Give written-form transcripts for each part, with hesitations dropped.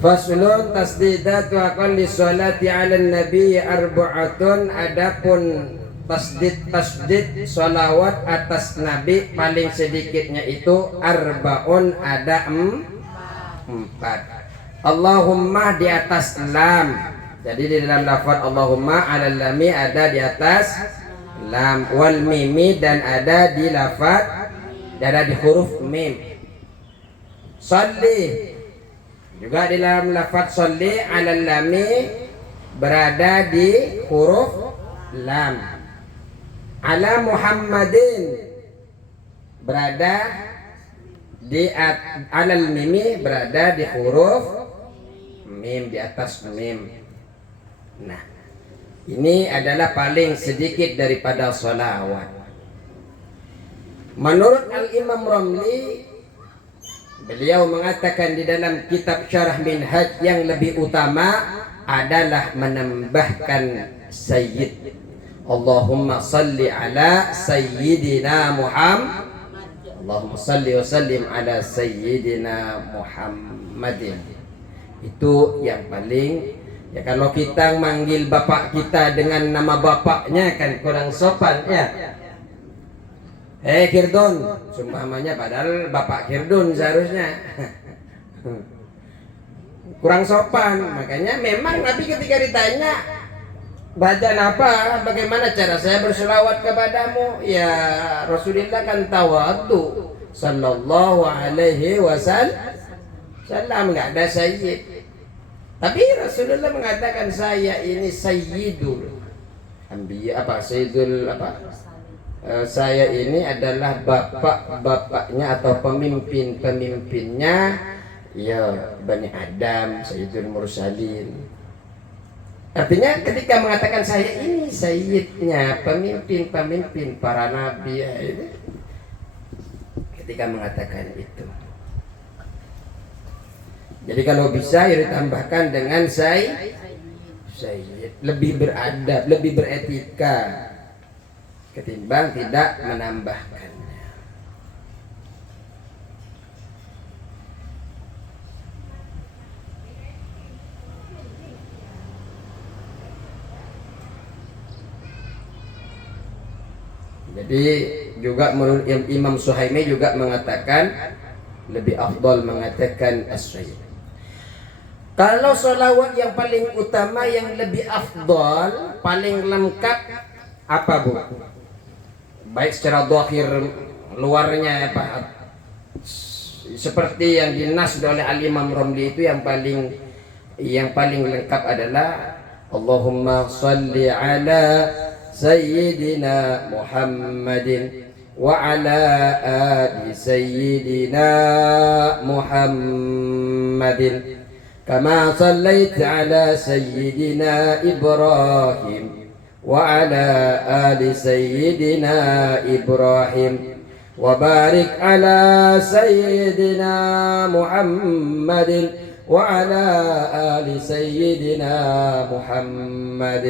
Faslun tasdidatu aqalli sholati 'ala nabi arba'atun. Adapun tasdid sholawat atas nabi paling sedikitnya itu arbaun, ada empat. Allahumma di atas lam. Jadi di dalam lafaz Allahumma 'alal lami ada di atas lam, wal mimi dan ada di lafaz, ada di huruf mim. Sholli juga di dalam lafaz sholli 'alal lami berada di huruf lam. Ala Muhammadin berada di alal mimi berada di huruf mim, di atas mim. Nah, ini adalah paling sedikit daripada sholawat. Menurut Al-Imam Ramli, beliau mengatakan di dalam kitab Syarah Minhaj yang lebih utama adalah menambahkan sayyid. Allahumma salli ala sayyidina Muhammad. Allahumma salli wa sallim ala sayyidina Muhammadin. Itu yang paling. Ya, kalau kita manggil bapak kita dengan nama bapaknya kan kurang sopan ya. Kirdun, sumpamanya padahal bapak Kirdun seharusnya. Kurang sopan. Makanya memang Nabi ketika ditanya, bacaan apa, bagaimana cara saya berselawat kepadamu, ya Rasulullah kan tawadhu sallallahu alaihi wasallam, nggak ada sayyid. Tapi Rasulullah mengatakan saya ini sayyidul anbiya, sayyidul saya ini adalah bapak-bapaknya atau pemimpin-pemimpinnya ya Bani Adam, Sayyidul Mursalin. Artinya ketika mengatakan saya ini sayyidnya pemimpin-pemimpin para nabi ya, ini ketika mengatakan itu. Jadi kalau bisa ya ditambahkan dengan sayyid, lebih beradab, lebih beretika ketimbang tidak menambahkannya. Jadi juga menurut Imam Suhaimi juga mengatakan lebih afdal mengatakan as-sayyid. Kalau sholawat yang paling utama yang lebih afdal, paling lengkap apa Bu? Baik secara zahir luarnya seperti yang dinas oleh Al-Imam Ramli itu yang paling lengkap adalah Allahumma shalli ala sayyidina Muhammadin wa ala ali sayyidina Muhammadin kama shallaita ala sayyidina Ibrahim وعلى آل سيدنا إبراهيم وبارك على سيدنا محمد وعلى آل سيدنا محمد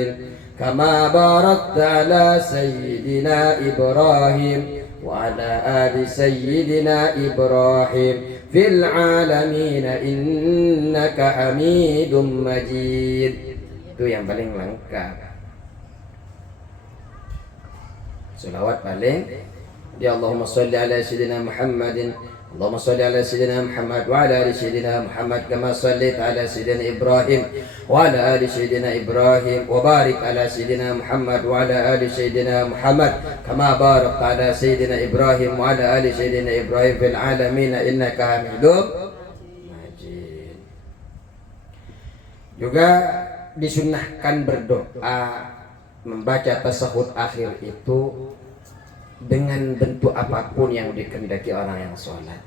كما باركت على سيدنا إبراهيم وعلى آل سيدنا إبراهيم في العالمين إنك حميد مجيد. Itu yang paling lengkap. Selawat paling ya Allahumma sholli ala sayyidina Muhammadin, Allahumma sholli ala sayyidina Muhammad wa ala ali sayyidina Muhammad kama shallaita ala sayyidina Ibrahim wa ala ali sayyidina Ibrahim wa barik ala sayyidina Muhammad wa ala ali sayyidina Muhammad kama barakta ala sayyidina Ibrahim wa ala ali sayyidina Ibrahim fil alamin innaka Hamidum Majid. Juga disunnahkan berdoa membaca tasahud akhir itu dengan bentuk apapun yang dikehendaki orang yang sholat.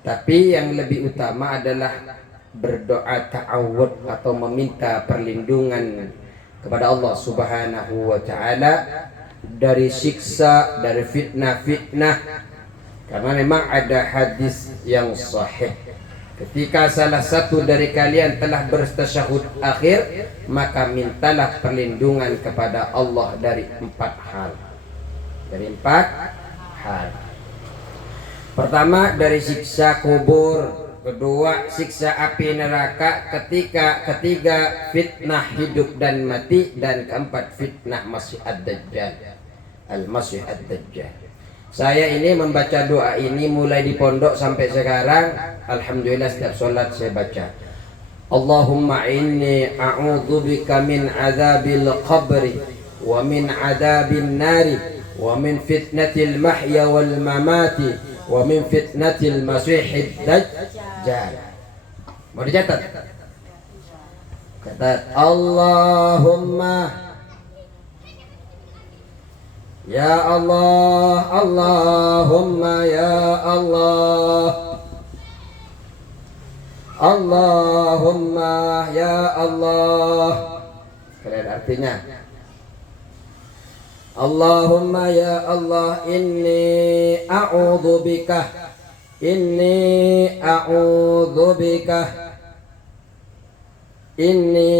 Tapi yang lebih utama adalah berdoa ta'awud atau meminta perlindungan kepada Allah Subhanahu wa ta'ala dari siksa, dari fitnah-fitnah. Karena memang ada hadis yang sahih, ketika salah satu dari kalian telah bertasyahud akhir, maka mintalah perlindungan kepada Allah dari 4 hal. Dari 4 hal. Pertama, dari siksa kubur, kedua siksa api neraka, ketiga fitnah hidup dan mati, dan keempat fitnah Masih ad-Dajjal. Al-Masih ad-Dajjal. Saya ini membaca doa ini mulai di pondok sampai sekarang, alhamdulillah setiap sholat saya baca. Allahumma inni a'udzubika min azabil qabri wa min adabin nari wa min fitnatil mahya wal mamati wa min fitnatil masihid dajjal. Mau dicatat? Kata Allahumma ya Allah, Allahumma ya Allah, Allahumma ya Allah. Kalian artinya Allahumma ya Allah, inni a'udzubika, inni a'udzubika, inni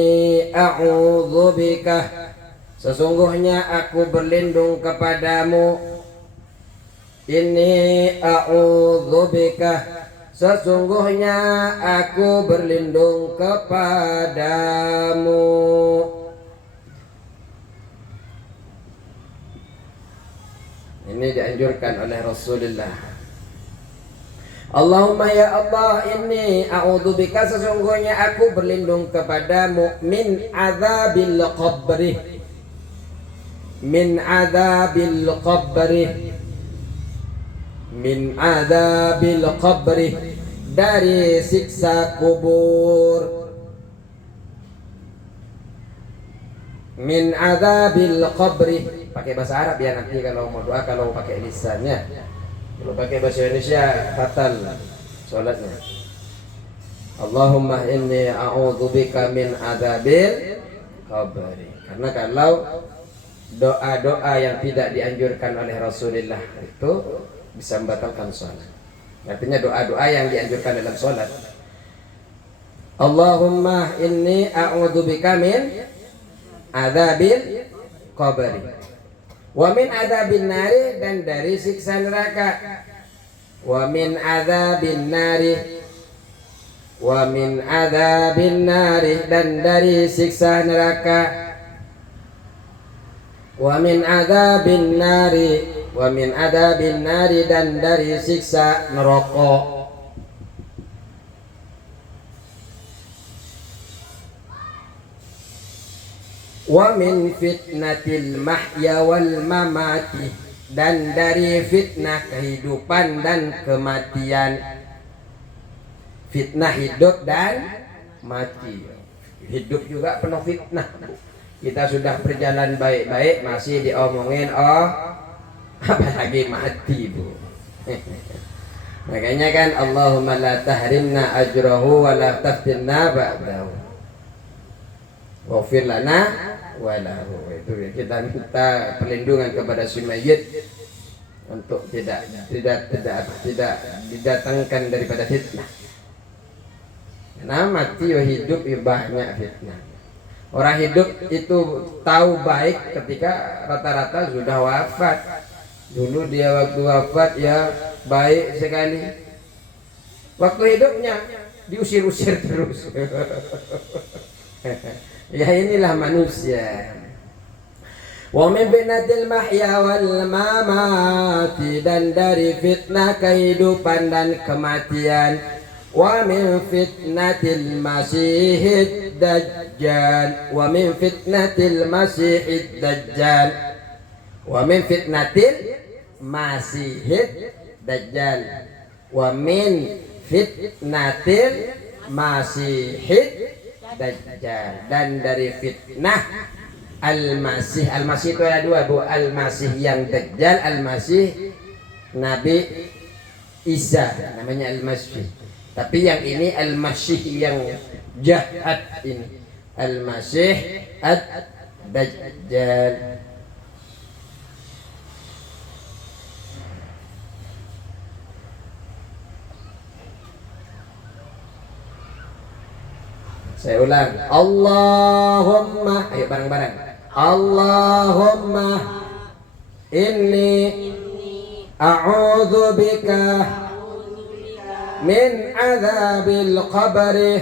a'udzubika, sesungguhnya aku berlindung kepadamu. Inni a'udzubika, sesungguhnya aku berlindung kepadamu. Ini dianjurkan oleh Rasulullah. Allahumma ya Allah, inni a'udzubika, sesungguhnya aku berlindung kepadamu min azabil qabri, min azabil qabri, min azabil qabri, dari siksa kubur. Min azabil qabri, pakai bahasa Arab ya nanti kalau mau doa, kalau pakai lisannya. Kalau pakai bahasa Indonesia batal sholatnya. Allahumma inni a'udzubika min adzabil qabri. Karena kalau doa-doa yang tidak dianjurkan oleh Rasulullah itu bisa membatalkan sholat. Artinya doa-doa yang dianjurkan dalam sholat. Allahumma inni a'udzubika min adzabil qabri wa min adzabin nari, dan dari siksa neraka. Wa min adzabin nari, wa min adzabin nari, dan dari siksa neraka. Wa min adzabin nari, wa min adzabin nari, dan dari siksa neraka. Wa min fitnatil mahya wal mamati, dan dari fitnah kehidupan dan kematian. Fitnah hidup dan mati. Hidup juga penuh fitnah. Kita sudah berjalan baik-baik masih diomongin apalagi mati, Bu. Makanya kan Allahumma la tahrimna ajrahu wa la taftinna ba'dahu. Waghfir lana walahu. Itu kita minta perlindungan kepada si mayit untuk tidak didatangkan daripada fitnah. Karena mati ya hidup ya banyak fitnah. Orang hidup itu tahu baik ketika rata-rata sudah wafat. Dulu dia waktu wafat ya baik sekali. Waktu hidupnya diusir-usir terus. Ya inilah manusia. Wa min fitnatil mahya wal mamati, dan dari fitnah kehidupan dan kematian. Wa min fitnatil masihid dajjal, wa min fitnatil masihid dajjal, wa min fitnatil masihid dajjal, wa min fitnatil masihid dajjal, dan dari fitnah al-masih. Al-masih itu ada dua, Bu. Al-masih yang dajjal, al-masih Nabi Isa namanya al-masih. Tapi yang ini al-masih yang jahat ini, al-masih ad-dajjal. Saya ulang. Allahumma, ayo bareng-bareng. Allahumma inni a'udzubika من عذاب القبر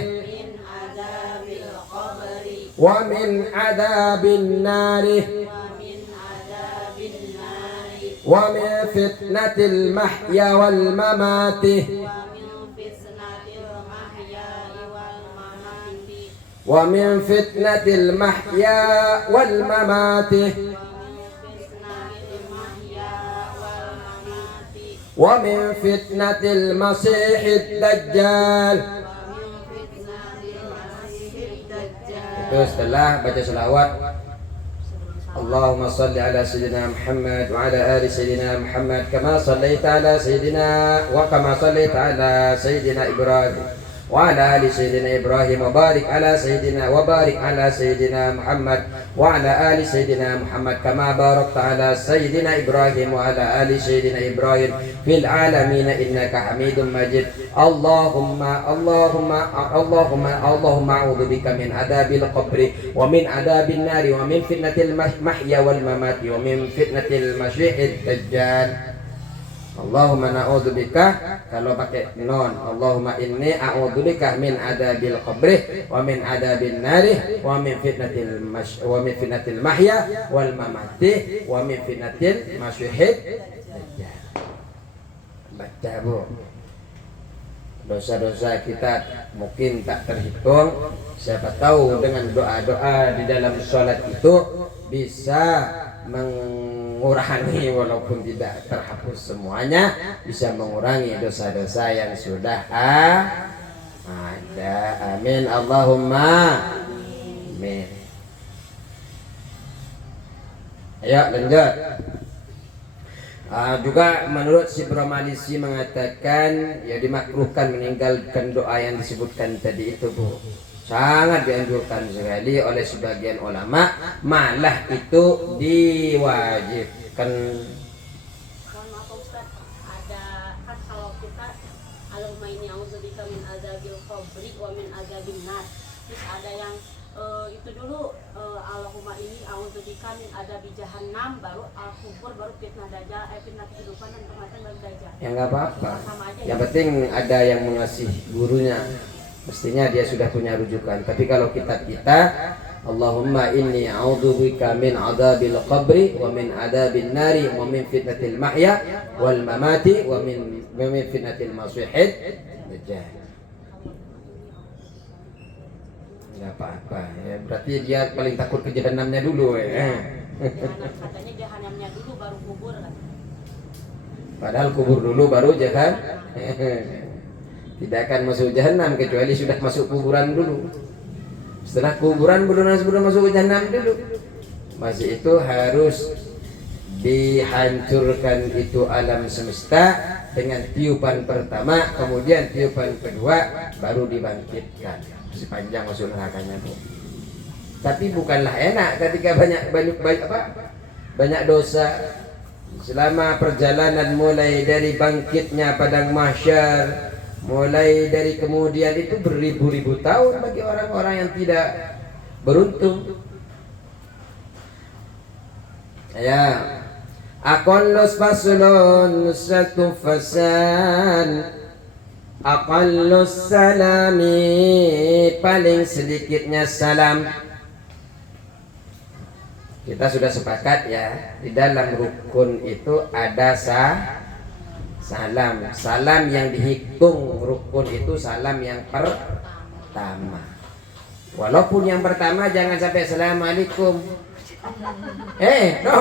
ومن عذاب النار ومن فتنة المحيا والممات ومن فتنة المحيا والممات ومن فتنة المسيح الدجال. Itu setelah baca selawat, Allahumma salli ala sayyidina Muhammad wa ala ali sayyidina Muhammad kama sallaita ala sayyidina wa kama sallaita ala sayyidina Ibrahim wa ala ali sayyidina Ibrahim wa barik ala sayyidina wa barik ala sayyidina Muhammad wa ala ali sayyidina Muhammad kama barakta ala sayyidina Ibrahim wa ala ali sayyidina Ibrahim fil alamin innaka Hamidum Majid. Allahumma a'udzu bika min adabil qabri wa min adabin nari wa min fitnatil mahya wal mamati wa min fitnatil masyihid dajjal. Allahumma na'udzubika, kalau pakai non, Allahumma inni a'udzubika min adabil qabri wa min adabin nari wa min fitnatil mahya wal mamati wa min fitnatil masyihid dajjal. Baca Bu. Dosa-dosa kita mungkin tak terhitung. Siapa tahu dengan doa-doa di dalam sholat itu bisa mengurangi, walaupun tidak terhapus semuanya, bisa mengurangi dosa-dosa yang sudah ada. Amin Allahumma amin. Ayo lanjut. Juga menurut si Bromalisi mengatakan ya dimakruhkan meninggalkan doa yang disebutkan tadi itu Bu. Sangat dianjurkan sekali oleh sebagian ulama, malah itu diwajibkan. Mohon maaf Ustaz, ada kan kalau kita Allahumma inni a'udzubika min adzabil qabri wa min adzabin nar. Terus ada yang itu dulu Allahumma inni a'udzubika min adzabi jahannam, baru al-kubur, baru fitnah dajjal, fitnah kehidupan dan kematian, baru dajjal. Ya enggak apa-apa. Yang Ya. penting ada yang mengasihi gurunya. Mestinya dia sudah punya rujukan. Tapi kalau kita Allahumma inni a'udzubika min adzabil qabri wa min adzabin nari wa min fitnatil mahya wal mamati wa min fitnatil masyihid dajjal. Enggak apa-apa ya, berarti dia paling takut ke jahanamnya dulu ya. Katanya jahanamnya dulu baru kubur kan. Padahal kubur dulu baru jahanam. Tidak akan masuk jahanam kecuali sudah masuk kuburan dulu. Setelah kuburan belum masuk ke jahanam dulu. Masih itu harus dihancurkan itu alam semesta dengan tiupan pertama, kemudian tiupan kedua baru dibangkitkan. Sepanjang masuk nerakanya Bu. Tapi bukanlah enak ketika banyak dosa. Selama perjalanan mulai dari bangkitnya padang mahsyar, mulai dari kemudian itu beribu-ribu tahun bagi orang-orang yang tidak beruntung. Ya, aqallus faslun satu fasan, aqallus salami, paling sedikitnya salam. Kita sudah sepakat ya, di dalam rukun itu ada salam. Salam yang dihitung rukun itu salam yang pertama. Walaupun yang pertama jangan sampai assalamualaikum. No.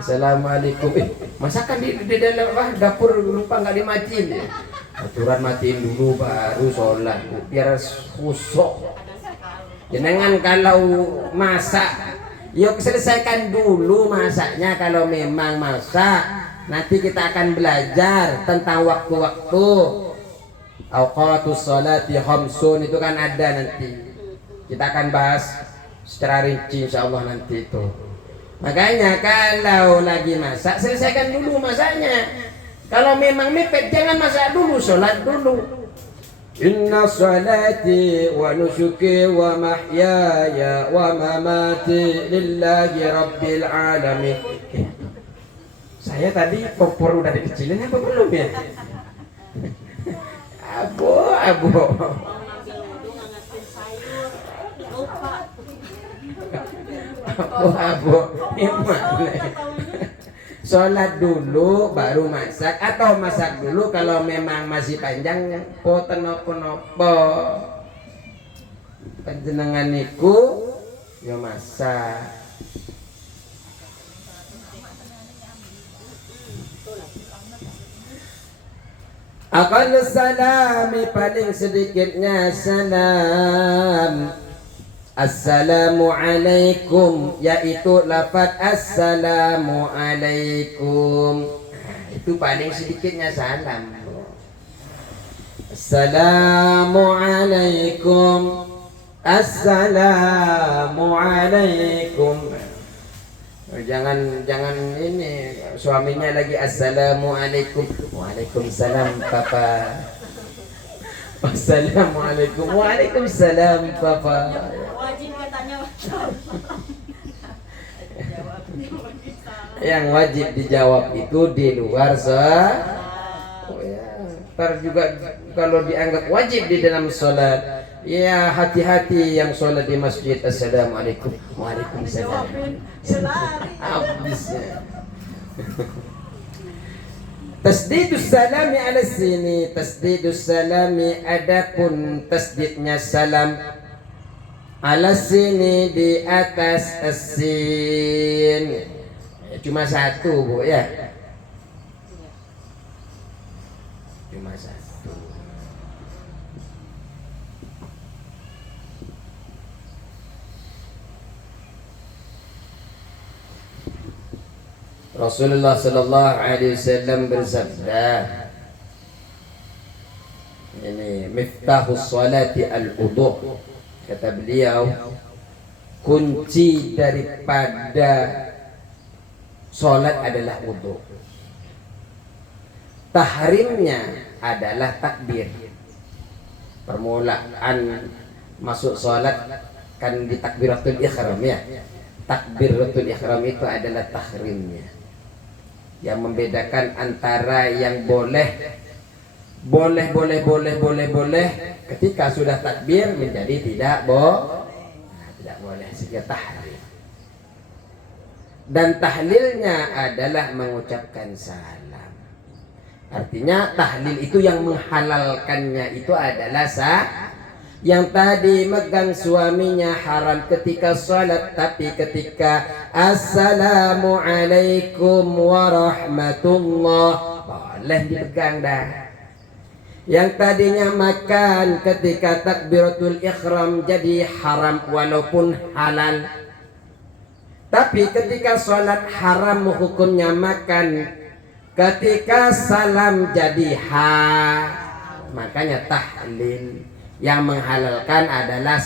Assalamualaikum. Masakan di dalam dapur lupa nggak dimatiin ya. Aturan matiin dulu baru sholat biar khusyuk. Jangan kalau masak, yuk selesaikan dulu masaknya. Kalau memang masak, nanti kita akan belajar tentang waktu-waktu. Awqatus sholati khamsun itu kan ada nanti. Kita akan bahas secara rinci insyaallah nanti itu. Makanya kalau lagi masak, selesaikan dulu masaknya. Kalau memang mepet jangan masak dulu, sholat dulu. Inna salati wa nusuki wa mahyaya wa mamati lillahi rabbil alamin. Ya tadi kompor udah dikecilin apa belum ya? Abu. Mau ngambil wudhu ngangetin sayur, lupa. Abu. Gimana? Sholat dulu baru masak atau masak dulu kalau memang masih panjang po tenopo-nopo panjenengan niku ya masak. Aqal salami paling sedikitnya salam. Assalamualaikum, yaitu lafaz assalamualaikum. Itu paling sedikitnya salam. Assalamualaikum. Assalamualaikum. Jangan ini suaminya lagi assalamualaikum. Waalaikumsalam papa. Assalamualaikum. Waalaikumsalam papa. Wajib katanya. Yang wajib dijawab itu di luar Oh ya, ntar juga kalau dianggap wajib di dalam sholat, ya hati-hati yang sholat di masjid. Assalamualaikum. Waalaikumsalam. Habisnya. Tasdidus salami ala sini. Tasdidus salami, adapun tasdidnya salam ala sini di atas asin. Cuma satu bu ya. Cuma satu. Rasulullah sallallahu alaihi wasallam bersabda, ini miftahus salati al-wudu. Kata beliau, kunci daripada salat adalah wudu. Tahrimnya adalah takbir. Permulaan masuk salat kan di takbiratul ihram ya. Takbiratul ihram itu adalah tahrimnya. Yang membedakan antara yang boleh ketika sudah takbir menjadi tidak boleh sehingga tahrim. Dan tahlilnya adalah mengucapkan salam. Artinya tahlil itu yang menghalalkannya itu adalah yang tadi megang suaminya haram ketika sholat, tapi ketika assalamualaikum warahmatullah boleh dipegang dah. Yang tadinya makan ketika takbiratul ihram jadi haram walaupun halal, tapi ketika sholat haram hukumnya makan. Ketika salam jadi makanya tahlil. Yang menghalalkan adalah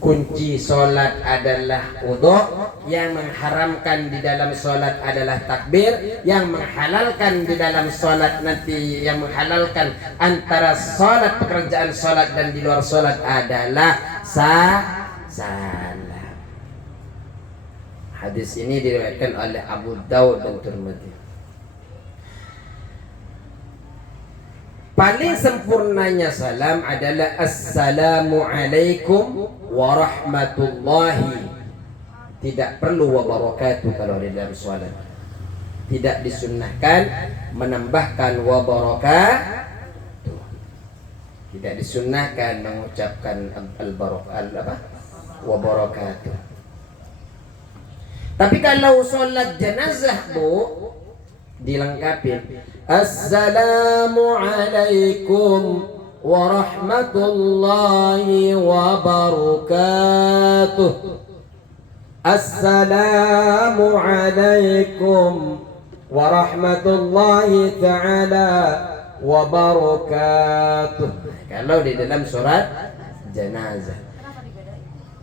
kunci sholat adalah wudu, yang mengharamkan di dalam sholat adalah takbir, yang menghalalkan di dalam sholat nanti, yang menghalalkan antara sholat, pekerjaan sholat dan di luar sholat adalah salam. Hadis ini diriwayatkan oleh Abu Daud dan Tirmidzi. Paling sempurnanya salam adalah assalamualaikum warahmatullahi. Tidak perlu wabarakatuh kalau di dalam sholat. Tidak disunnahkan menambahkan wabarakatuh. Tidak disunnahkan mengucapkan wabarakatuh. Tapi kalau sholat jenazah bu, dilengkapi assalamualaikum warahmatullahi wabarakatuh. Assalamualaikum warahmatullahi ta'ala wabarakatuh. Kalau di dalam surat jenazah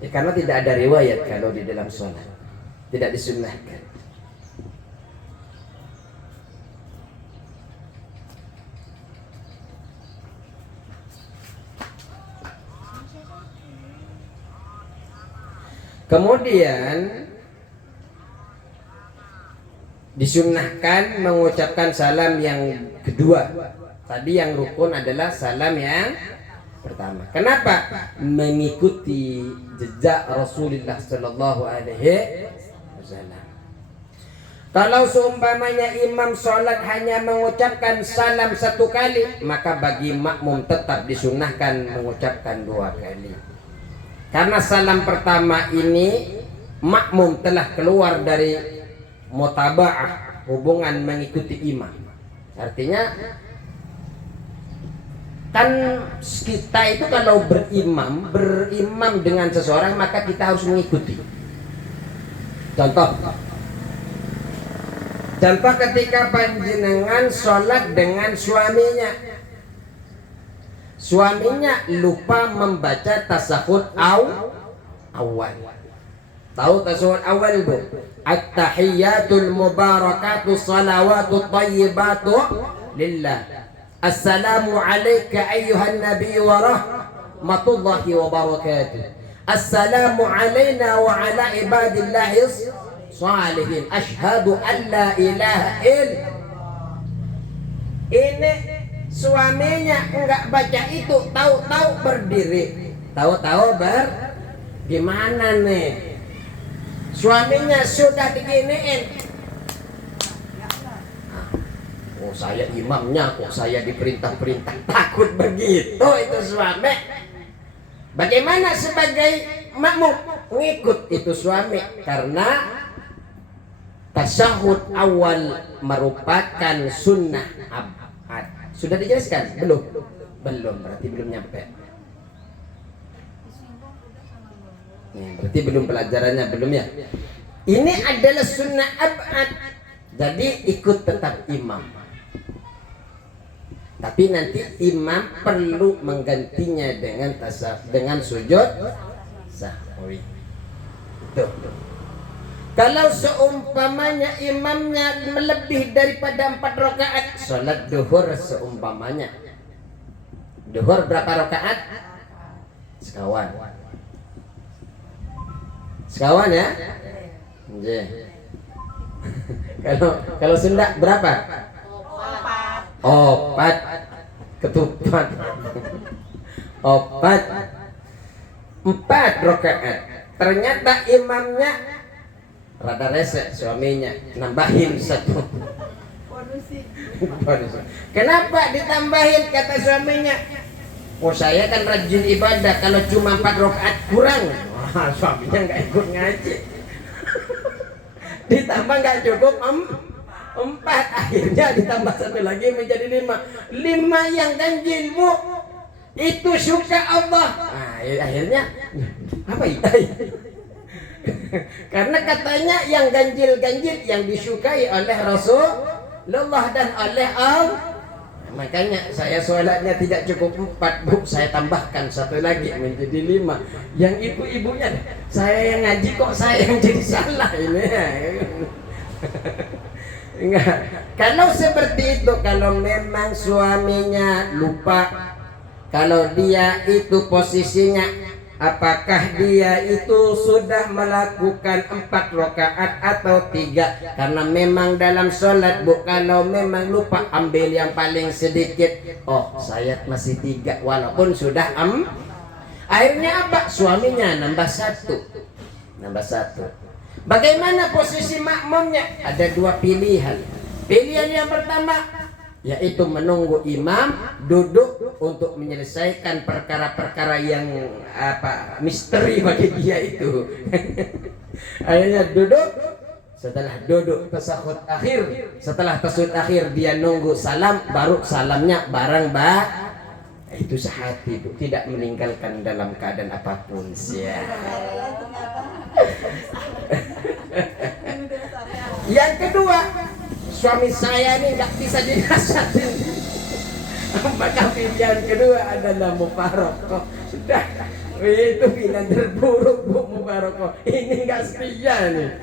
karena tidak ada riwayat kalau di dalam sholat, tidak disunnahkan. Kemudian Disunnahkan mengucapkan salam yang kedua. Tadi yang rukun adalah salam yang pertama. Kenapa? Mengikuti jejak Rasulullah Sallallahu Alaihi Wasallam. Kalau seumpamanya imam sholat hanya mengucapkan salam satu kali, maka bagi makmum tetap disunnahkan mengucapkan 2 kali. Karena salam pertama ini makmum telah keluar dari mutaba'ah, hubungan mengikuti imam. Artinya kan kita itu kalau berimam dengan seseorang maka kita harus mengikuti. Contoh ketika panjenengan sholat dengan suaminya lupa membaca tasahud awal. Tahu tasawuf awal bu? At-tahiyyatul mubarakatuh salawatut tayyibatu lillah. Assalamu alayka ayyuhan nabiy wa rahmatullahi wa barakatuh. Assalamu alayna wa ala ibadillahis salihin. Ashhadu an la ilaha illallah. Ini suaminya enggak baca itu, tahu-tahu berdiri. Gimana nih? Suaminya sudah diginiin. Oh, saya imamnya kok saya diperintah-perintah, takut begitu itu suami. Bagaimana sebagai makmum ngikut itu suami? Karena tasyahud awal merupakan sunnah abad. Sudah dijelaskan? Belum, berarti belum nyampe. Berarti belum pelajarannya, belum ya. Ini adalah sunnah abad. Jadi ikut tetap imam. Tapi nanti imam perlu menggantinya dengan sujud sahwi. Kalau seumpamanya imamnya melebih daripada 4 rakaat, salat duhur seumpamanya. Duhur berapa rakaat? Sekawan ya? Kalau Sunda berapa? 4. Ketupat. 4 rakaat. Ternyata imamnya rada rese, suaminya nambahin 1. Kenapa ditambahin? Kata suaminya, oh saya kan rajin ibadah, kalau cuma 4 rakaat kurang. Wah, suaminya nggak ikut ngaji. Ditambah nggak cukup 4, akhirnya ditambah 1 lagi menjadi 5. 5 yang ganjil bu, itu suka Allah. Nah, akhirnya apa itu? Karena katanya yang ganjil-ganjil yang disukai oleh Rasulullah dan oleh Allah. Makanya saya sholatnya tidak cukup 4 bu, saya tambahkan 1 lagi menjadi 5. Yang ibu-ibunya, saya yang ngaji kok saya yang jadi salah ini. Enggak. Kalau seperti itu, kalau memang suaminya lupa, kalau dia itu posisinya, apakah dia itu sudah melakukan 4 rakaat atau 3? Karena memang dalam sholat bu, kalau memang lupa ambil yang paling sedikit. Oh, saya masih 3 walaupun sudah akhirnya apa? Suaminya nambah 1. Bagaimana posisi makmumnya? Ada 2 pilihan. Pilihan yang pertama yaitu menunggu imam duduk untuk menyelesaikan perkara-perkara yang misteri bagi dia itu. Akhirnya duduk. Setelah duduk tasahud akhir, setelah tasahud akhir dia nunggu salam, baru salamnya bareng itu sehati bu, tidak meninggalkan dalam keadaan apapun. Yang kedua, suami saya ini nggak bisa dinasihatin. Maka pilihan kedua adalah mubarakah. Sudah, itu pilihan terburuk bu, mubarakah. Ini nggak setia nih.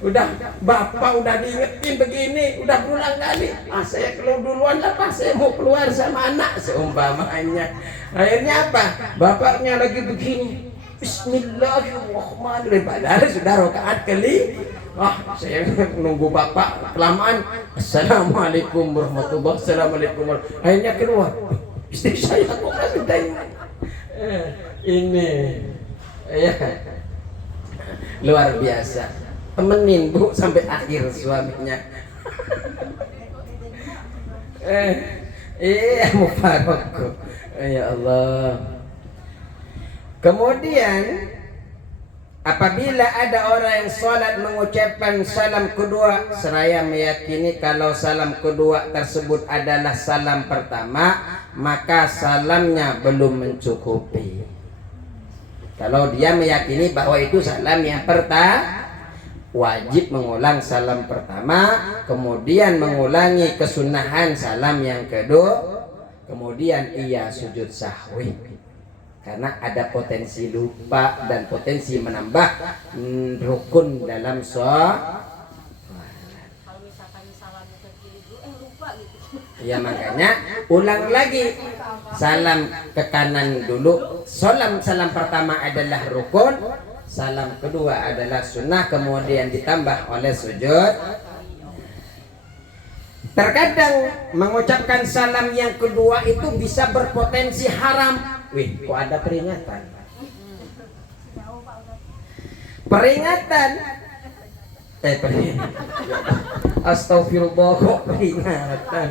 Udah bapak udah diingetin begini, udah berulang kali. Saya keluar duluan lah pak, saya mau keluar sama anak seumpamanya. Akhirnya apa? Bapaknya lagi begini, Bismillahirrahmanirrahim. Padahal sudah rakaat Saya nunggu bapak kelamaan. Assalamualaikum warahmatullahi wabarakatuh. Assalamualaikum warahmatullahi. Akhirnya keluar. Istri saya kok kan sudah ini. Ya. Luar biasa. Temenin Bu sampai akhir suaminya. Mubarak. Ya Allah. Kemudian apabila ada orang yang sholat mengucapkan salam kedua, seraya meyakini kalau salam kedua tersebut adalah salam pertama, maka salamnya belum mencukupi. Kalau dia meyakini bahwa itu salam yang pertama, wajib mengulang salam pertama, kemudian mengulangi kesunahan salam yang kedua, kemudian ia sujud sahwi. Karena ada potensi lupa dan potensi menambah rukun dalam sholat. Kalau misalkan salamnya ke kiri dulu lupa gitu. Ya makanya ulang lagi salam ke kanan dulu. Salam pertama adalah rukun, salam kedua adalah sunnah, kemudian ditambah oleh sujud. Terkadang mengucapkan salam yang kedua itu bisa berpotensi haram. Wih, kok ada peringatan? Peringatan. Astagfirullah, kok peringatan?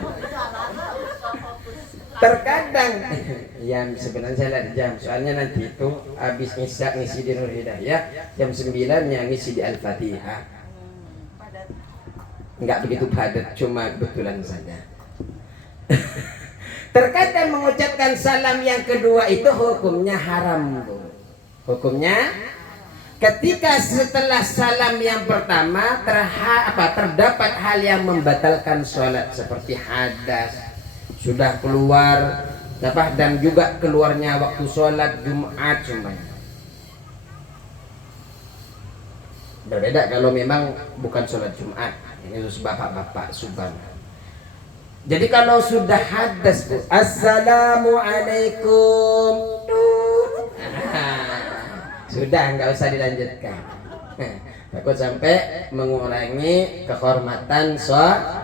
Terkadang ya sebenarnya saya lihat jam, soalnya nanti itu habis ngisi di Nur Hidayah, jam 9 yang ngisi di Al-Fatihah. Enggak begitu padat, cuma kebetulan saja. Terkadang mengucapkan salam yang kedua itu hukumnya haram, Bu. Hukumnya ketika setelah salam yang pertama terdapat hal yang membatalkan sholat seperti hadas, sudah keluar dan juga keluarnya waktu sholat Jumat semuanya. Berbeda kalau memang bukan sholat Jumat, ini harus bapak-bapak subhan. Jadi kalau sudah hadas, Bu, Assalamualaikum, sudah nggak usah dilanjutkan. Takut sampai mengurangi kehormatan sholat.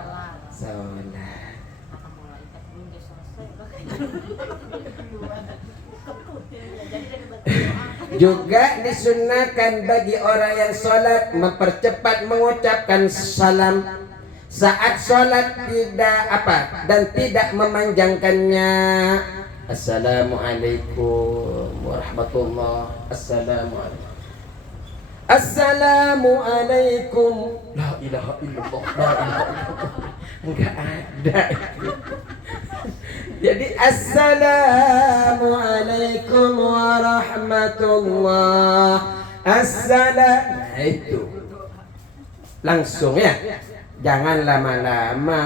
Juga disunahkan bagi orang yang sholat mempercepat mengucapkan salam saat sholat dan tidak memanjangkannya. Assalamualaikum warahmatullahi wabarakatuh. Assalamualaikum. La ilaha illallah. La ilaha illallah. Enggak ada. Jadi assalamualaikum warahmatullah. Nah itu langsung ya, jangan lama-lama.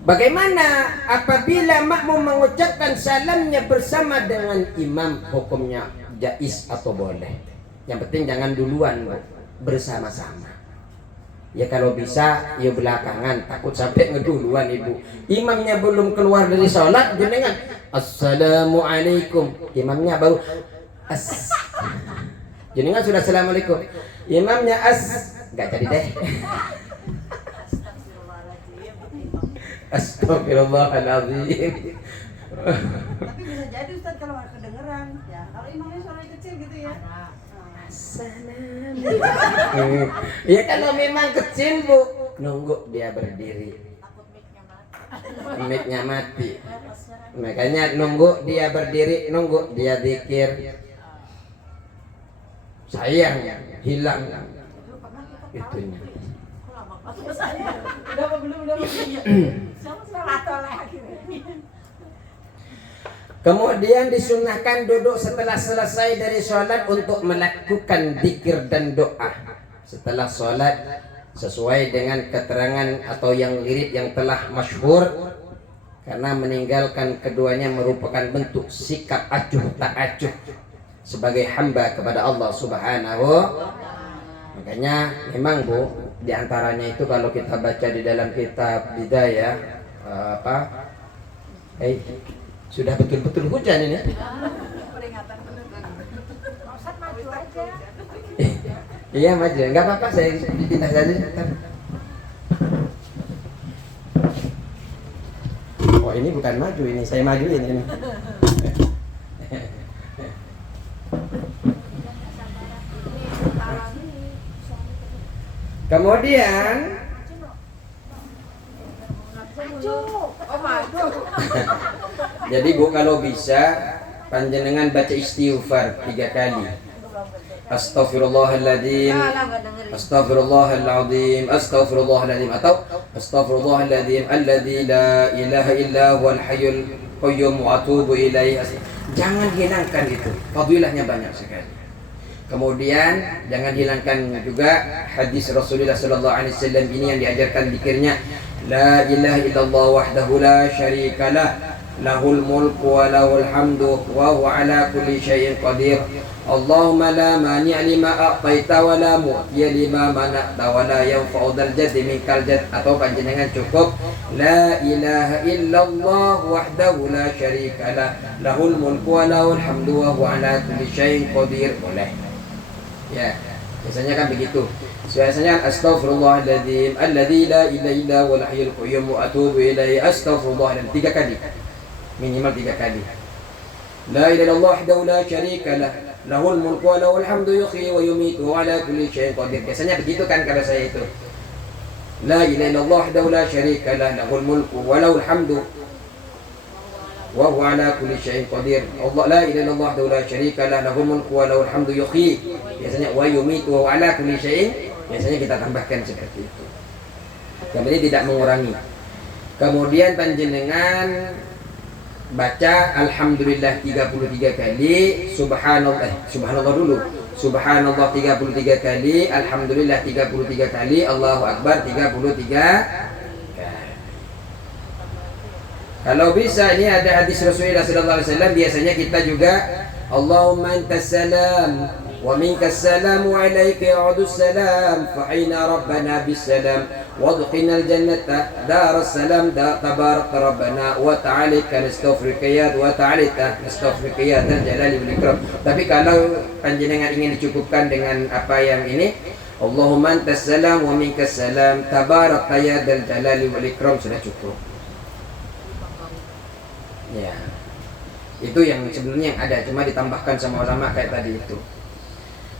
Bagaimana apabila makmum mengucapkan salamnya bersama dengan imam, hukumnya jaiz atau boleh? Yang penting jangan duluan, bersama-sama. Ya kalau bisa ya belakangan, takut sampai ngeduluan ibu. Imamnya belum keluar dari sholat, jenengan assalamualaikum, imamnya baru jenengan sudah assalamualaikum, imamnya nggak jadi deh. Astagfirullahaladzim. Tapi bisa jadi Ustaz kalau kedengeran ya. Kalau imamnya suara kecil gitu ya. Salam. Ya kalau memang kecil, Bu, nunggu dia berdiri. Mic-nya mati. Makanya nunggu dia berdiri, nunggu dia zikir. Sayang hilang itunya. Kemudian disunahkan duduk setelah selesai dari sholat untuk melakukan zikir dan doa setelah sholat sesuai dengan keterangan atau yang lirik yang telah masyhur, karena meninggalkan keduanya merupakan bentuk sikap acuh tak acuh sebagai hamba kepada Allah Subhanahu. Makanya memang, Bu, diantaranya itu kalau kita baca di dalam kitab Bidayah sudah betul-betul hujan ini. Iya maju, nggak apa-apa saya dipindah saja. Oh ini bukan maju, ini saya majuin ini. Kemudian jadi Bu kalau bisa panjenengan baca istighfar 3 kali. Astaghfirullahaladzim, Astaghfirullahaladzim, Astaghfirullahaladzim, atau Astaghfirullahaladzim alladzi la ilaha illa huwal hayyul qayyum wa atubu ilaihi. Jangan hilangkan itu, fadilahnya banyak sekali. Kemudian jangan hilangkan juga hadis Rasulullah sallallahu alaihi wasallam ini yang diajarkan zikirnya la ilaha illallah wahdahu la syarikalah lahul mulku wa lahul hamdu wa huwa ala kulli syai'in qadir. Allahumma la mani'a lima a'taita wa la mu'tiya lima mana'ta wa la yanfa'u dzal jaddi minkal jadd. Atau panjenengan cukup la ilaha illallah wahdahu la syarikalah lahul mulku wa lahul hamdu wa huwa ala kulli syai'in qadir. Boleh. Ya, biasanya kan begitu. Biasanya astaghfirullahaladzim alladzi la ilaha illa huwal hayyul qayyum wa atubu ilaihi. Astaghfirullahaladzim 3 kali. Minimal 3 kali. La ilaha illallah wahdahu la syarikalah lahul mulku wa lahul hamdu yuhyi wa yumiitu wa ala kulli syai'in qadir. Biasanya begitu kan kalau saya itu. La ilaha illallah wahdahu la syarikalah lahul mulku wa lahul hamdu wa huwa ala kulli syai'in qadir. Allah la ilaha illallah wahdahu la syarikalah lahul mulku wa lahul hamdu yuhyi. Biasanya wa yumiitu wa ala kulli syai'in. Biasanya kita tambahkan seperti itu. Kemudian tidak mengurangi. Kemudian panjenengan baca alhamdulillah 33 kali, subhanallah dulu. Subhanallah 33 kali, alhamdulillah 33 kali, Allahu akbar 33 kali. Kalau bisa ini ada hadis Rasulullah sallallahu alaihi wasallam, biasanya kita juga Allahumma antas salam wa minkas salam wa ilaika ya'udus salam fa aina rabbana bis salam wadkhilnal jannata daras salam tabarak rabbana wa ta'alika nastaghfiruka ya wa ta'alika nastaghfiruka ya dzal jalali wal ikram. Tapi kalau panjenengan ingin dicukupkan dengan apa yang ini, Allahumma antas salam wa minkas salam tabarak ya dzal jalali wal ikram, sudah cukup. Ya. Itu yang sebenarnya yang ada, cuma ditambahkan sama ulama kayak tadi itu.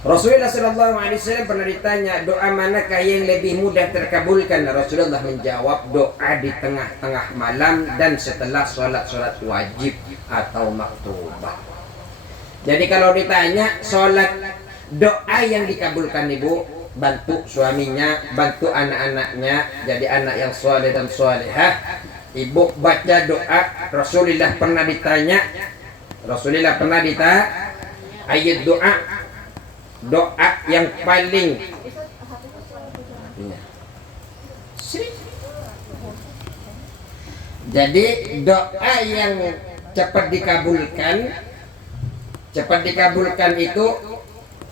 Rasulullah sallallahu alaihi wasallam pernah ditanya, doa manakah yang lebih mudah terkabulkan? Rasulullah menjawab, doa di tengah-tengah malam dan setelah sholat wajib atau maktubah. Jadi kalau ditanya sholat, doa yang dikabulkan ibu, bantu suaminya, bantu anak-anaknya jadi anak yang soleh dan solehah. Ibu baca doa. Rasulullah pernah ditanya ayat doa yang paling jadi doa yang cepat dikabulkan itu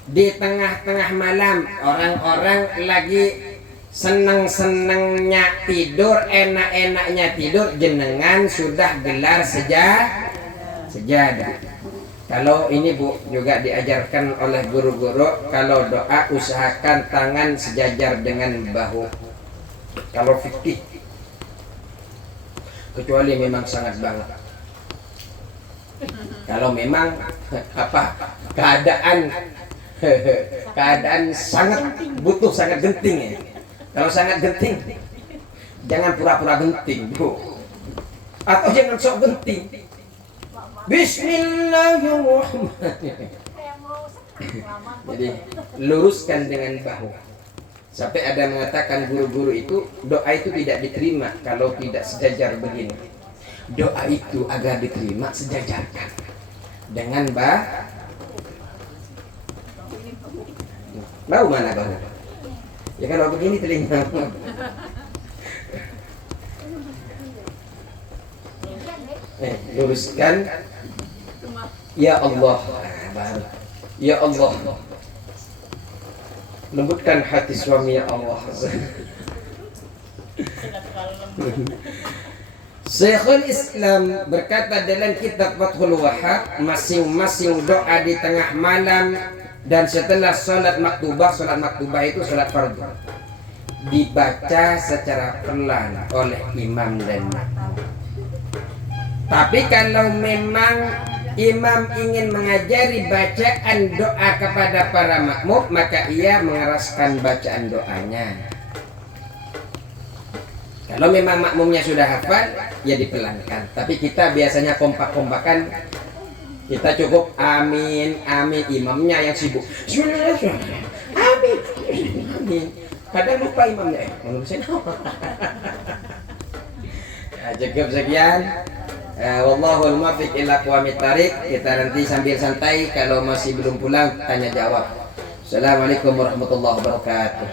di tengah-tengah malam, orang-orang lagi senang-senangnya tidur, enak-enaknya tidur, jenengan sudah gelar sejadah. Kalau ini Bu juga diajarkan oleh guru-guru, kalau doa usahakan tangan sejajar dengan bahu. Kalau fikih, kecuali memang sangat banget. Kalau memang keadaan sangat butuh, sangat genting ya. Kalau sangat genting, jangan pura-pura genting Bu. Atau jangan sok genting. Bismillahirrahmanirrahim. Jadi luruskan dengan bahu. Sampai ada mengatakan guru-guru itu doa itu tidak diterima kalau tidak sejajar begini. Doa itu agar diterima sejajarkan dengan bahu mana bahu? Ya kalau begini telinga. Luruskan. Ya Allah, ya Allah, lembutkan hati suami ya Allah. Syekhul Islam berkata dalam kitab Fathul Wahhab, masing-masing doa di tengah malam dan setelah sholat maktubah itu sholat fardu, dibaca secara pelan oleh imam dan makmum. Tapi kalau memang imam ingin mengajari bacaan doa kepada para makmum, maka ia mengeraskan bacaan doanya. Kalau memang makmumnya sudah hafal, ya dipelankan. Tapi kita biasanya kompak-kompakan. Kita cukup amin, amin. Imamnya yang sibuk. Amin, amin. Kadang lupa imamnya. Menurut saya. Cukup sekian. Wallahul muwaffiq ila aqwamit thariq. Kita nanti sambil santai, kalau masih belum pulang tanya jawab. Assalamualaikum warahmatullahi wabarakatuh.